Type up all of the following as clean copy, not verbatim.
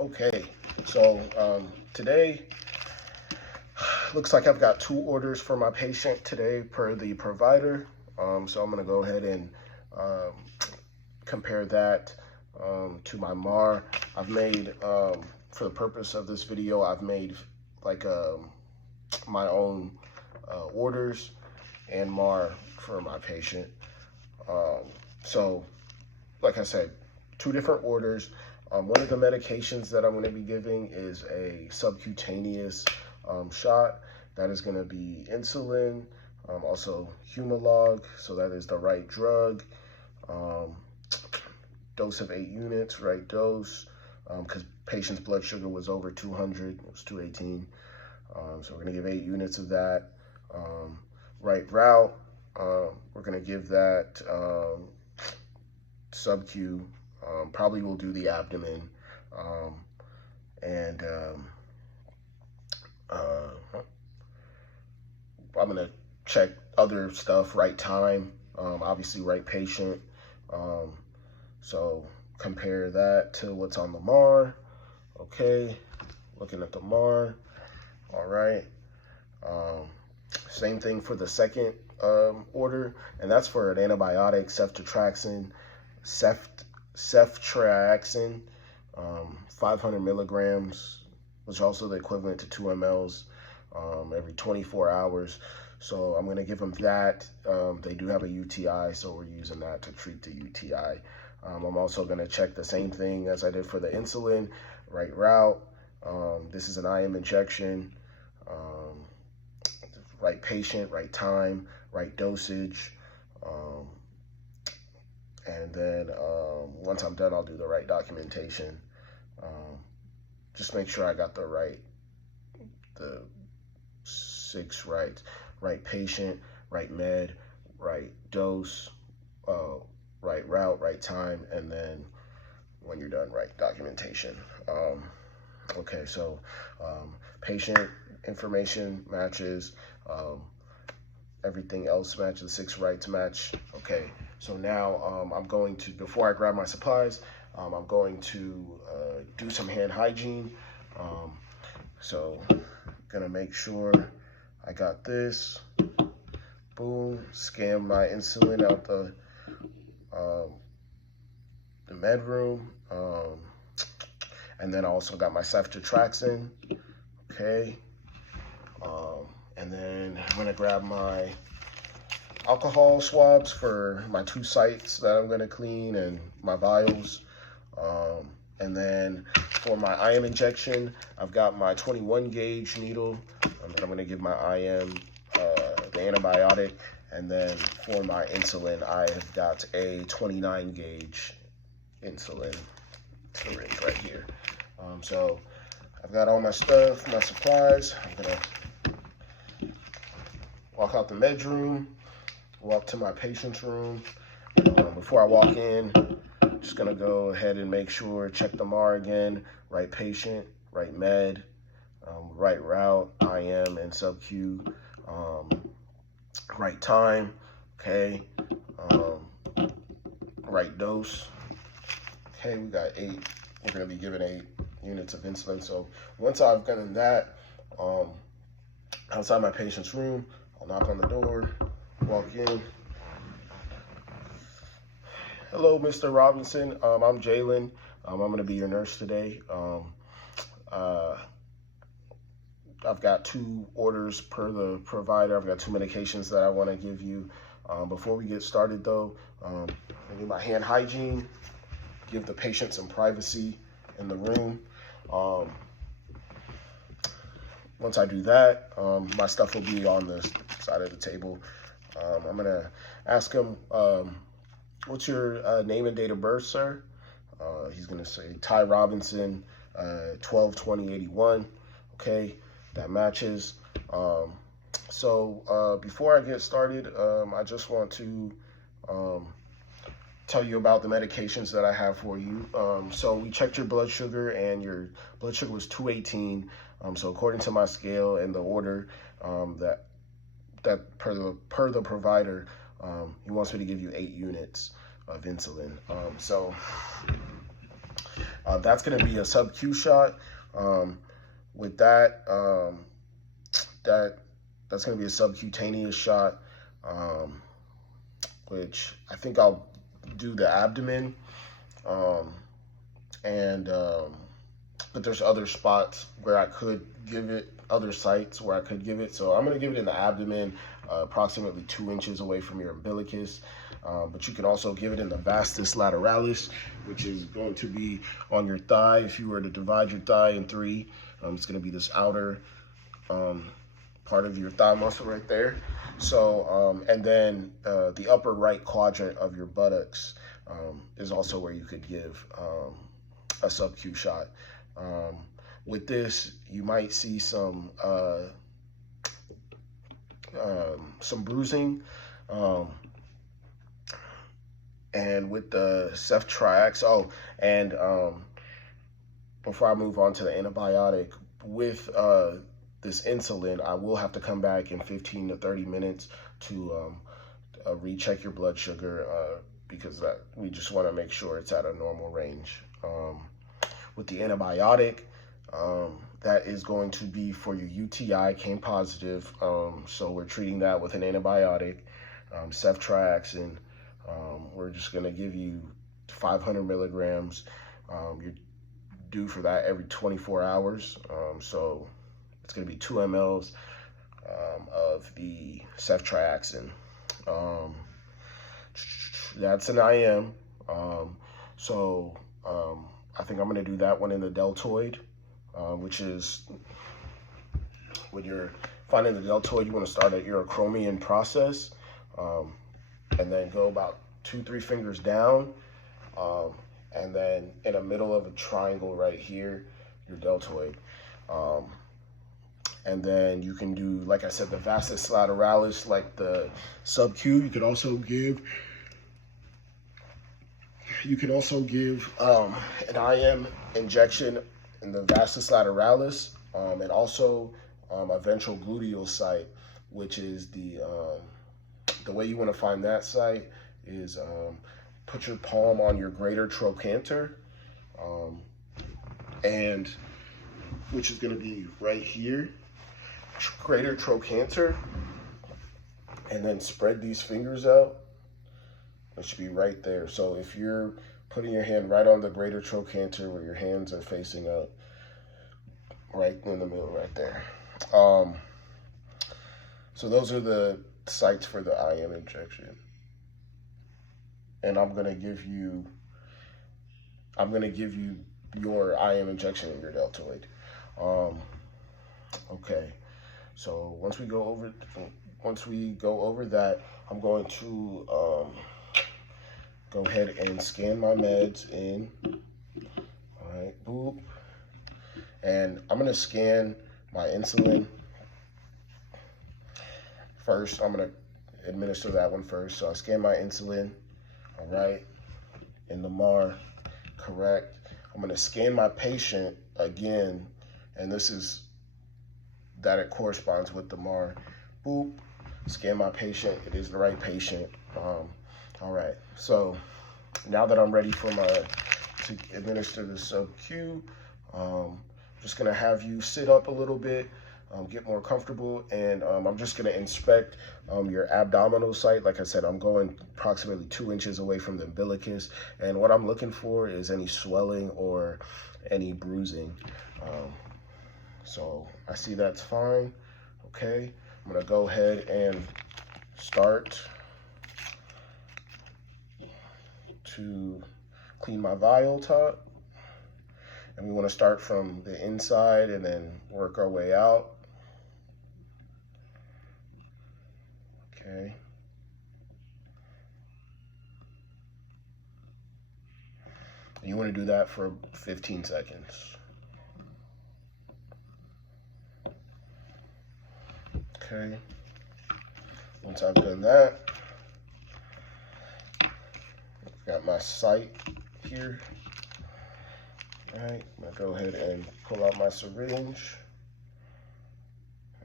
Okay, so today looks like I've got 2 orders for my patient today per the provider. So I'm gonna go ahead and compare that to my MAR. I've made, for the purpose of this video, I've made like my own orders and MAR for my patient. So like I said, 2 different orders. One of the medications that I'm going to be giving is a subcutaneous shot. That is going to be insulin, also Humalog, so that is the right drug. Dose of 8 units, right dose, because patient's blood sugar was over 200, it was 218. So we're going to give 8 units of that. Right route, we're going to give that sub-Q. Probably will do the abdomen, and I'm gonna check other stuff, right time, obviously right patient. So compare that to what's on the MAR. Okay, looking at the MAR. All right. Same thing for the second order, and that's for an antibiotic, ceftriaxone, 500 milligrams, which is also the equivalent to 2 mLs every 24 hours. So I'm going to give them that. They do have a UTI, so we're using that to treat the UTI. I'm also going to check the same thing as I did for the insulin, right route. This is an IM injection, right patient, right time, right dosage. And then once I'm done, I'll do the right documentation. Just make sure I got the 6 right patient, right med, right dose, right route, right time, and then when you're done, right documentation. Okay, so patient information matches, everything else matches, the 6 rights match. Okay, so now I'm going to, before I grab my supplies, I'm going to do some hand hygiene. So gonna make sure I got this. Boom, scan my insulin out the med room. And then I also got my ceftriaxone. Okay. And then I'm gonna grab my alcohol swabs for my 2 sites that I'm gonna clean and my vials. And then for my IM injection, I've got my 21 gauge needle that I'm gonna give my IM, the antibiotic. And then for my insulin, I have got a 29 gauge insulin syringe right here. So I've got all my stuff, my supplies. I'm gonna walk out the med room, walk to my patient's room. Before I walk in, I'm just gonna go ahead and make sure, check the MAR again, right patient, right med, right route, IM and sub-Q, right time, okay, right dose. Okay, we got 8, we're gonna be giving 8 units of insulin. So once I've done that, outside my patient's room, I'll knock on the door, walk in. Hello, Mr. Robinson. I'm Jalen. I'm gonna be your nurse today. I've got 2 orders per the provider. I've got 2 medications that I wanna give you. Before we get started though, I need my hand hygiene, give the patient some privacy in the room. Once I do that, my stuff will be on the side of the table. I'm gonna ask him, what's your name and date of birth, sir? He's gonna say Ty Robinson, 12/20/81. Okay, that matches. So before I get started, I just want to tell you about the medications that I have for you. So we checked your blood sugar, and your blood sugar was 218. So according to my scale and the order that per the provider, he wants me to give you 8 units of insulin. So That's going to be a sub-Q shot. With that, that's going to be a subcutaneous shot, which I think I'll do the abdomen. But there's other spots where I could give it, other sites where I could give it. So I'm going to give it in the abdomen, approximately 2 inches away from your umbilicus. But you can also give it in the vastus lateralis, which is going to be on your thigh. If you were to divide your thigh in 3, it's going to be this outer part of your thigh muscle right there. So, and then the upper right quadrant of your buttocks is also where you could give a sub-Q shot. With this, you might see some bruising, and with the ceftriax. Before I move on to the antibiotic, with this insulin, I will have to come back in 15 to 30 minutes to recheck your blood sugar because we just want to make sure it's at a normal range. With the antibiotic, that is going to be for your UTI, came positive. So we're treating that with an antibiotic, ceftriaxone. We're just going to give you 500 milligrams. You're due for that every 24 hours. So it's going to be 2 mLs of the ceftriaxone. That's an IM. I think I'm going to do that one in the deltoid, which is when you're finding the deltoid, you want to start at your acromion process, and then go about 2-3 fingers down, and then in the middle of a triangle right here, your deltoid. And then you can do, like I said, the vastus lateralis, like the sub-Q. You can also give an IM injection in the vastus lateralis, and also a ventral gluteal site, which is the way you want to find that site is put your palm on your greater trochanter, and which is going to be right here, greater trochanter, and then spread these fingers out. It should be right there. So if you're putting your hand right on the greater trochanter where your hands are facing up, right in the middle right there. So those are the sites for the IM injection. And I'm gonna give you your IM injection in your deltoid. Okay. So once we go over that, I'm going to go ahead and scan my meds in. All right, boop. And I'm gonna scan my insulin first. I'm gonna administer that one first. So I scan my insulin, all right, in the MAR, correct. I'm gonna scan my patient again, and this is that it corresponds with the MAR. Boop, scan my patient, it is the right patient. All right, so now that I'm ready to administer the sub-Q, just gonna have you sit up a little bit, get more comfortable, and I'm just gonna inspect your abdominal site. Like I said, I'm going approximately 2 inches away from the umbilicus, and what I'm looking for is any swelling or any bruising. So I see that's fine. Okay, I'm gonna go ahead and start to clean my vial top. And we want to start from the inside and then work our way out. Okay. You want to do that for 15 seconds. Okay. Once I've done that, got my site here. All right, I'm gonna go ahead and pull out my syringe.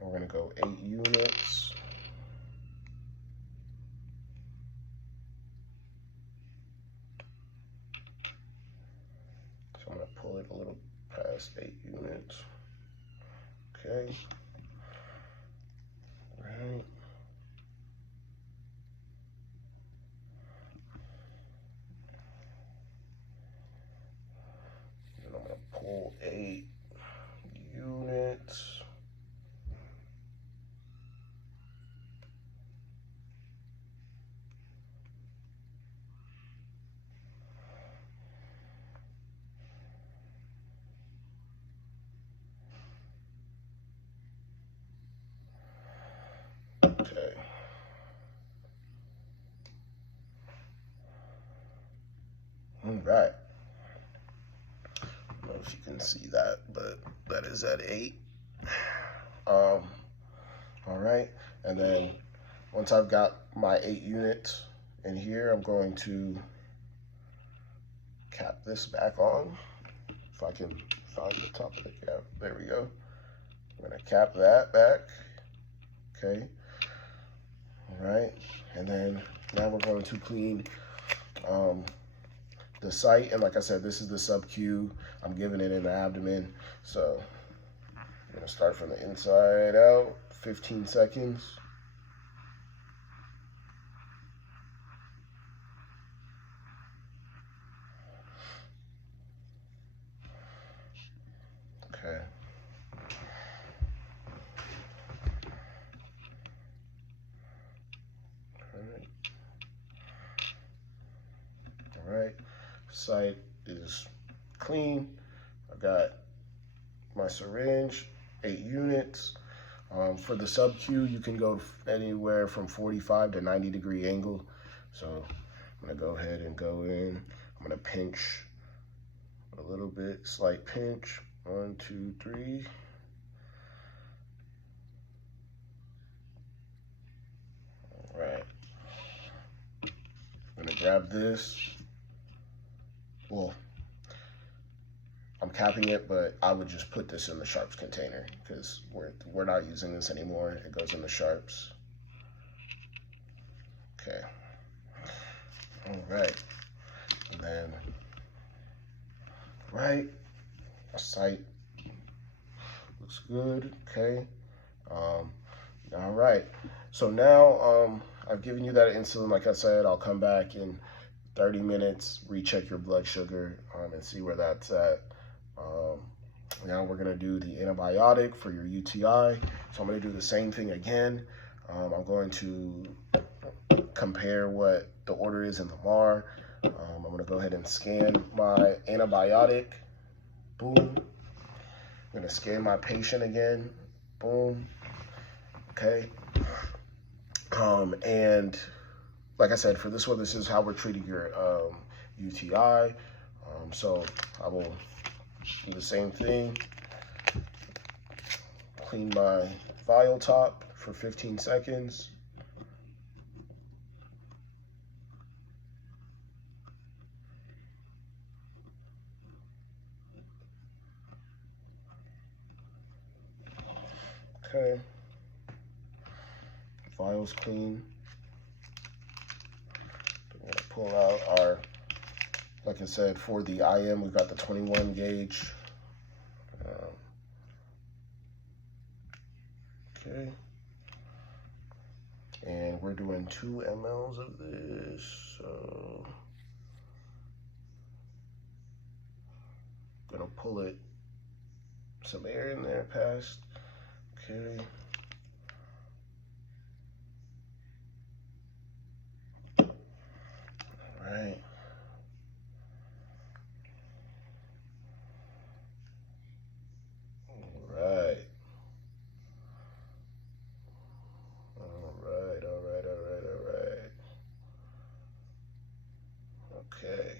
And we're gonna go 8 units. So I'm gonna That's 8 units. Okay. Right. And I'm gonna pull 8 units. Okay. All right. I don't know if you can see that, but that is at 8. All right. And then once I've got my 8 units in here, I'm going to cap this back on. If I can find the top of the cap. There we go. I'm gonna cap that back. Okay. All right. And then now we're going to clean the site. And like I said, this is the sub-Q. I'm giving it in the abdomen. So I'm gonna start from the inside out, 15 seconds. Okay. All right. Site is clean. I got my syringe, 8 units. For the sub-Q, you can go anywhere from 45 to 90-degree angle. So I'm gonna go ahead and go in. I'm gonna pinch a little bit, slight pinch. 1, 2, 3. All right. I'm gonna grab this. Well, I'm capping it, but I would just put this in the sharps container because we're not using this anymore. It goes in the sharps. Okay. All right. And then, right, site looks good. Okay. All right. So now I've given you that insulin. Like I said, I'll come back in 30 minutes, recheck your blood sugar and see where that's at. Now we're gonna do the antibiotic for your UTI. So I'm gonna do the same thing again. I'm going to compare what the order is in the MAR. I'm gonna go ahead and scan my antibiotic. Boom. I'm gonna scan my patient again. Boom. Okay. And like I said, for this one, this is how we're treating your UTI. So I will do the same thing. Clean my vial top for 15 seconds. Okay. Vial's clean. We're gonna pull out our, like I said, for the IM, we've got the 21 gauge. Okay. And we're doing 2 mLs of this, so I'm gonna pull it, some air in there past. Okay. All right. Okay.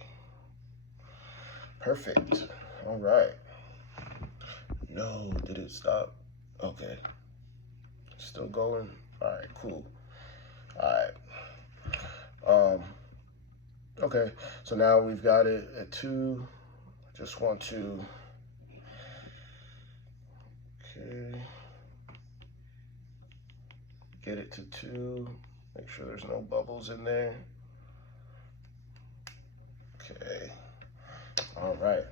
Perfect. All right. No, did it stop? Okay. Still going? All right, cool. All right. Okay, so now we've got it at 2. I just want to, okay, get it to 2. Make sure there's no bubbles in there. Okay. All right.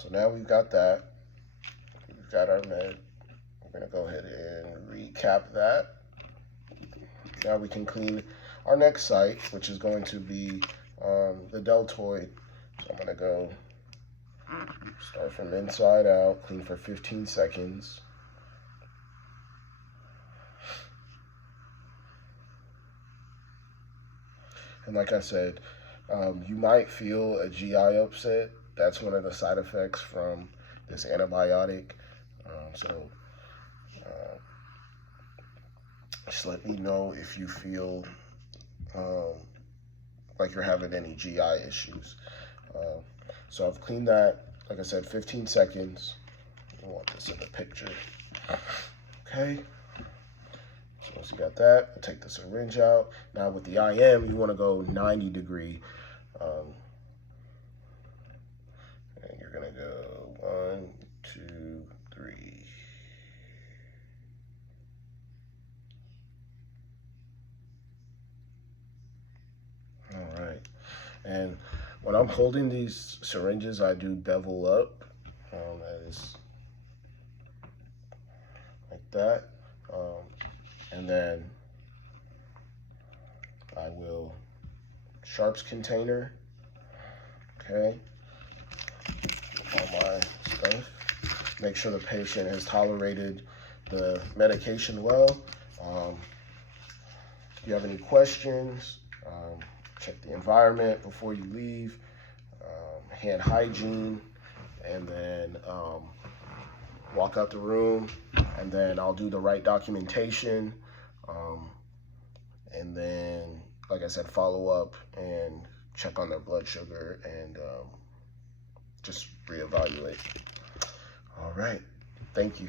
So now we've got that. We've got our med. We're gonna go ahead and recap that. Now we can clean our next site, which is going to be the deltoid. So I'm gonna go start from inside out, clean for 15 seconds. And like I said, you might feel a GI upset. That's one of the side effects from this antibiotic. Just let me know if you feel like you're having any GI issues. So I've cleaned that, like I said, 15 seconds. I want this in the picture. Okay. So once you got that, I'll take the syringe out. Now with the IM, you want to go 90 degree. And you're going to go 1, 2, 3. All right. And when I'm holding these syringes, I do bevel up. That is like that. And then I will sharps container. Okay. All my stuff. Make sure the patient has tolerated the medication well. If you have any questions, check the environment before you leave, hand hygiene, and then walk out the room, and then I'll do the right documentation, and then, like I said, follow up and check on their blood sugar and just reevaluate. All right, thank you.